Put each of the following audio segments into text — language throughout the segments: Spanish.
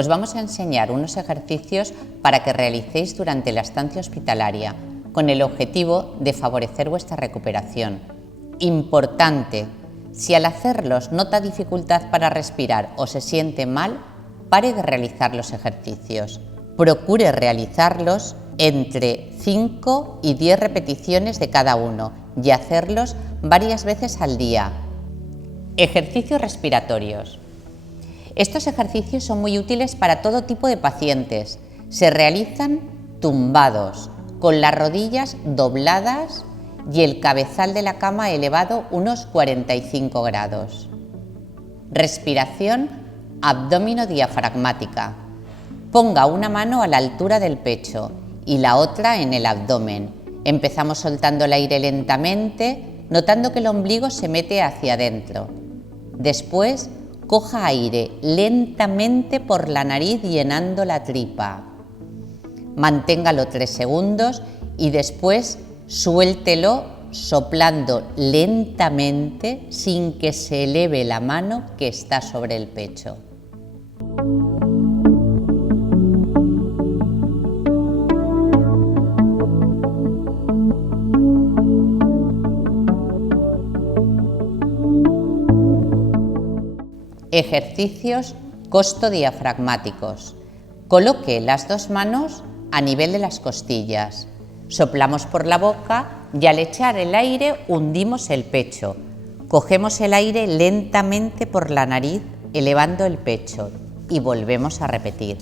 os vamos a enseñar unos ejercicios para que realicéis durante la estancia hospitalaria, con el objetivo de favorecer vuestra recuperación. Importante, si al hacerlos nota dificultad para respirar o se siente mal, pare de realizar los ejercicios. Procure realizarlos entre 5 y 10 repeticiones de cada uno y hacerlos varias veces al día. Ejercicios respiratorios. Estos ejercicios son muy útiles para todo tipo de pacientes. Se realizan tumbados, con las rodillas dobladas y el cabezal de la cama elevado unos 45 grados. Respiración abdominodiafragmática. Ponga una mano a la altura del pecho y la otra en el abdomen. Empezamos soltando el aire lentamente, notando que el ombligo se mete hacia adentro. Después, coja aire lentamente por la nariz llenando la tripa. Manténgalo 3 segundos y después suéltelo soplando lentamente sin que se eleve la mano que está sobre el pecho. Ejercicios costodiafragmáticos. Coloque las 2 manos a nivel de las costillas. Soplamos por la boca y al echar el aire hundimos el pecho. Cogemos el aire lentamente por la nariz, elevando el pecho y volvemos a repetir.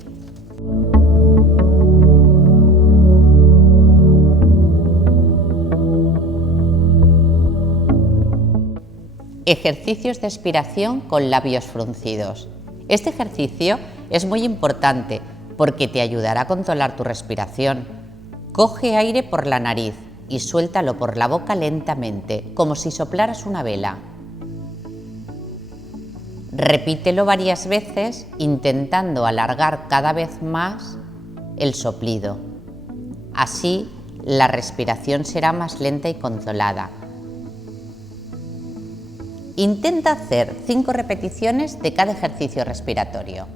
Ejercicios de expiración con labios fruncidos. Este ejercicio es muy importante porque te ayudará a controlar tu respiración. Coge aire por la nariz y suéltalo por la boca lentamente, como si soplaras una vela. Repítelo varias veces intentando alargar cada vez más el soplido. Así, la respiración será más lenta y controlada. Intenta hacer 5 repeticiones de cada ejercicio respiratorio.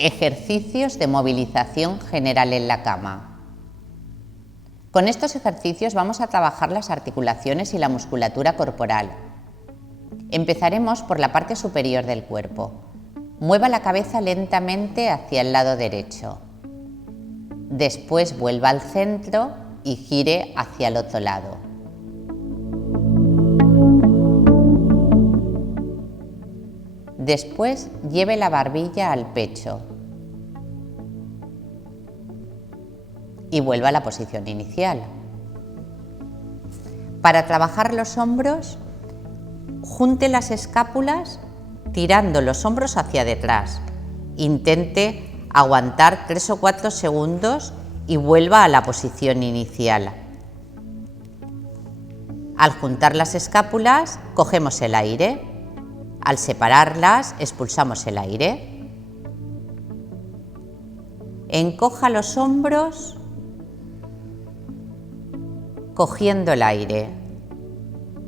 Ejercicios de movilización general en la cama. Con estos ejercicios vamos a trabajar las articulaciones y la musculatura corporal. Empezaremos por la parte superior del cuerpo. Mueva la cabeza lentamente hacia el lado derecho. Después vuelva al centro y gire hacia el otro lado. Después lleve la barbilla al pecho y vuelva a la posición inicial. Para trabajar los hombros, junte las escápulas tirando los hombros hacia detrás. Intente aguantar 3 o 4 segundos y vuelva a la posición inicial. Al juntar las escápulas, cogemos el aire. Al separarlas, expulsamos el aire. Encoja los hombros, cogiendo el aire.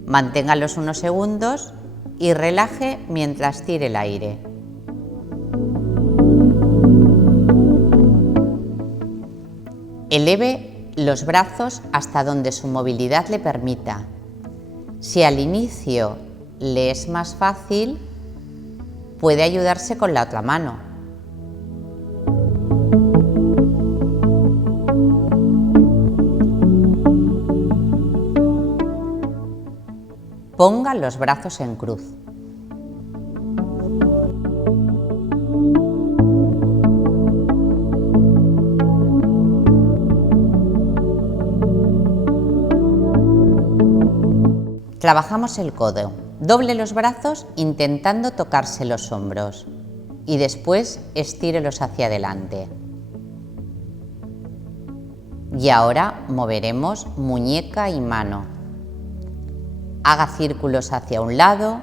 Manténgalos unos segundos y relaje mientras tire el aire. Eleve los brazos hasta donde su movilidad le permita. Si al inicio le es más fácil, puede ayudarse con la otra mano. Ponga los brazos en cruz. Trabajamos el codo. Doble los brazos intentando tocarse los hombros y después estírelos hacia adelante. Y ahora moveremos muñeca y mano. Haga círculos hacia un lado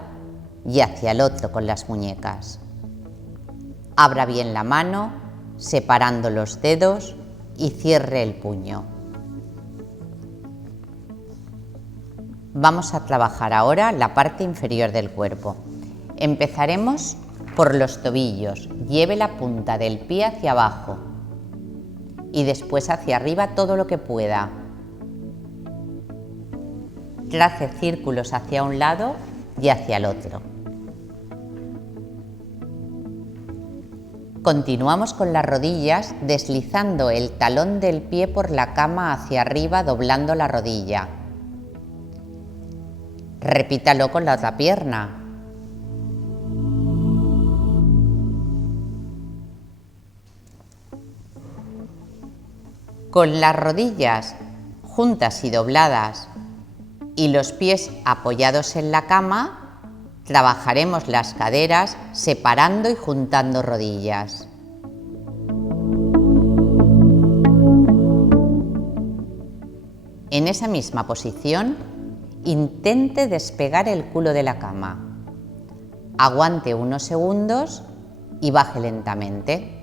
y hacia el otro con las muñecas. Abra bien la mano, separando los dedos y cierre el puño. Vamos a trabajar ahora la parte inferior del cuerpo. Empezaremos por los tobillos. Lleve la punta del pie hacia abajo y después hacia arriba todo lo que pueda. Trace círculos hacia un lado y hacia el otro. Continuamos con las rodillas deslizando el talón del pie por la cama hacia arriba, doblando la rodilla. Repítalo con la otra pierna. Con las rodillas juntas y dobladas y los pies apoyados en la cama, trabajaremos las caderas separando y juntando rodillas. En esa misma posición, intente despegar el culo de la cama. Aguante unos segundos y baje lentamente.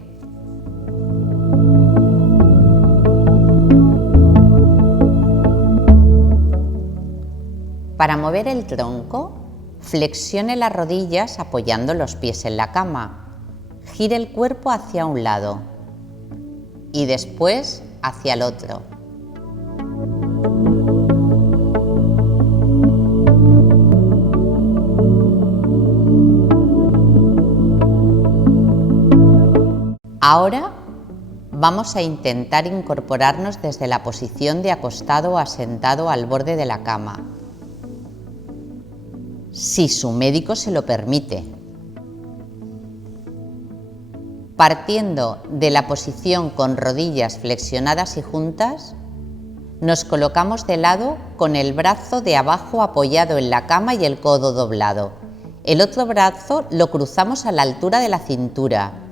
Para mover el tronco, flexione las rodillas apoyando los pies en la cama. Gire el cuerpo hacia un lado y después hacia el otro. Ahora vamos a intentar incorporarnos desde la posición de acostado o asentado al borde de la cama, si su médico se lo permite. Partiendo de la posición con rodillas flexionadas y juntas, nos colocamos de lado con el brazo de abajo apoyado en la cama y el codo doblado. El otro brazo lo cruzamos a la altura de la cintura.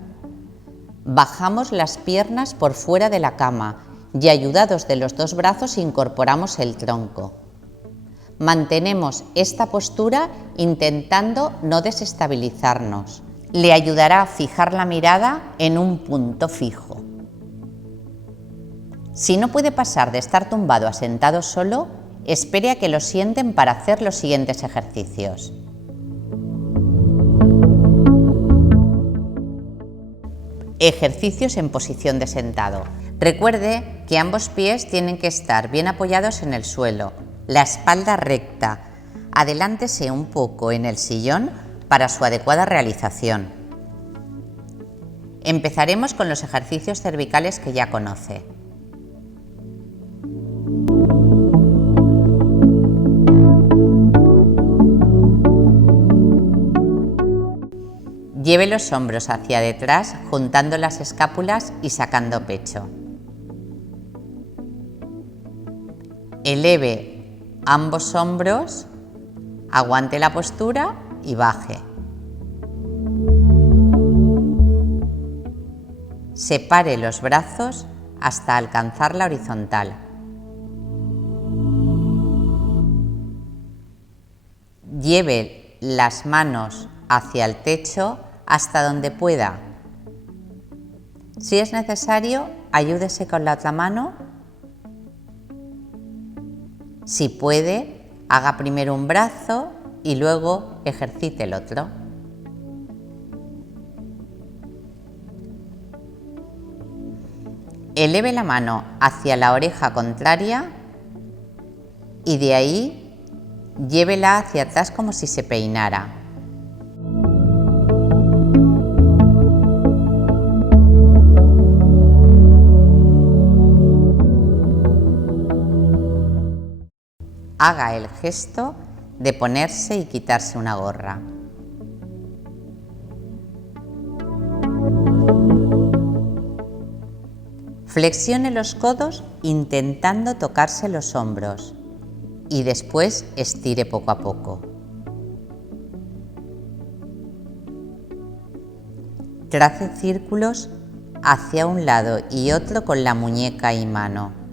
Bajamos las piernas por fuera de la cama y ayudados de los dos brazos incorporamos el tronco. Mantenemos esta postura intentando no desestabilizarnos. Le ayudará a fijar la mirada en un punto fijo. Si no puede pasar de estar tumbado a sentado solo, espere a que lo sienten para hacer los siguientes ejercicios. Ejercicios en posición de sentado. Recuerde que ambos pies tienen que estar bien apoyados en el suelo, la espalda recta. Adelántese un poco en el sillón para su adecuada realización. Empezaremos con los ejercicios cervicales que ya conoce. Lleve los hombros hacia detrás, juntando las escápulas y sacando pecho. Eleve ambos hombros, aguante la postura y baje. Separe los brazos hasta alcanzar la horizontal. Lleve las manos hacia el techo hasta donde pueda. Si es necesario, ayúdese con la otra mano. Si puede, haga primero un brazo y luego ejercite el otro. Eleve la mano hacia la oreja contraria y de ahí llévela hacia atrás como si se peinara. Haga el gesto de ponerse y quitarse una gorra. Flexione los codos intentando tocarse los hombros y después estire poco a poco. Trace círculos hacia un lado y otro con la muñeca y mano.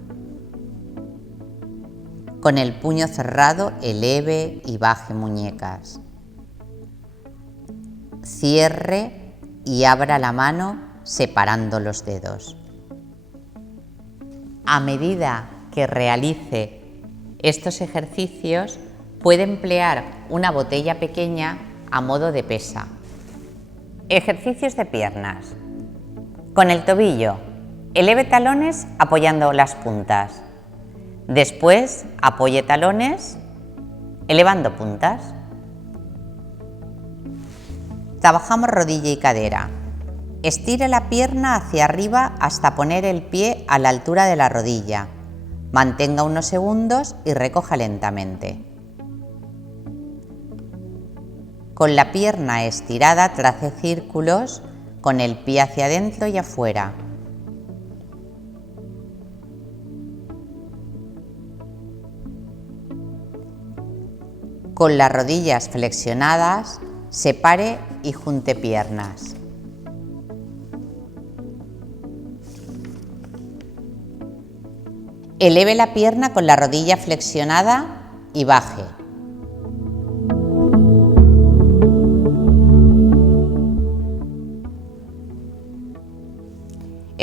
Con el puño cerrado, eleve y baje muñecas. Cierre y abra la mano separando los dedos. A medida que realice estos ejercicios, Puede emplear una botella pequeña a modo de pesa. Ejercicios de piernas. Con el tobillo, eleve talones apoyando las puntas. Después, apoye talones, elevando puntas. Trabajamos rodilla y cadera. Estire la pierna hacia arriba hasta poner el pie a la altura de la rodilla. Mantenga unos segundos y recoja lentamente. Con la pierna estirada trace círculos con el pie hacia adentro y afuera. Con las rodillas flexionadas, separe y junte piernas. Eleve la pierna con la rodilla flexionada y baje.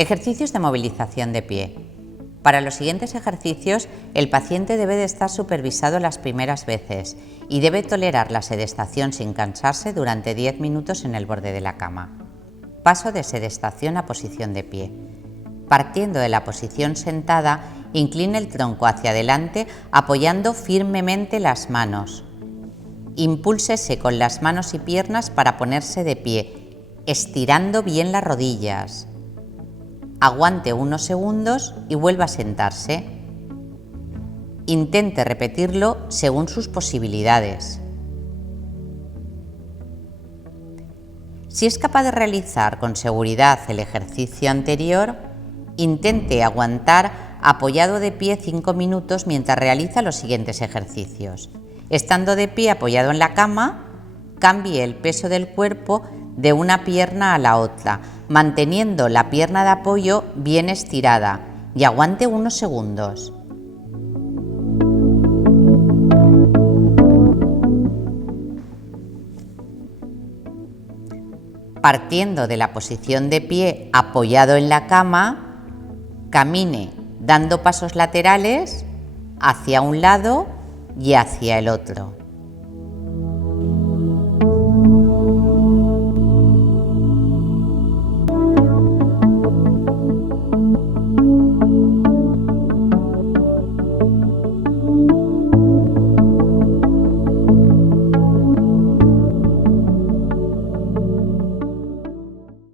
Ejercicios de movilización de pie. Para los siguientes ejercicios, el paciente debe de estar supervisado las primeras veces y debe tolerar la sedestación sin cansarse durante 10 minutos en el borde de la cama. Paso de sedestación a posición de pie. Partiendo de la posición sentada, incline el tronco hacia adelante apoyando firmemente las manos. Impúlsese con las manos y piernas para ponerse de pie, estirando bien las rodillas. Aguante unos segundos y vuelva a sentarse. Intente repetirlo según sus posibilidades. Si es capaz de realizar con seguridad el ejercicio anterior, intente aguantar apoyado de pie 5 minutos mientras realiza los siguientes ejercicios. Estando de pie apoyado en la cama, cambie el peso del cuerpo de una pierna a la otra, manteniendo la pierna de apoyo bien estirada y aguante unos segundos. Partiendo de la posición de pie apoyado en la cama, camine dando pasos laterales hacia un lado y hacia el otro.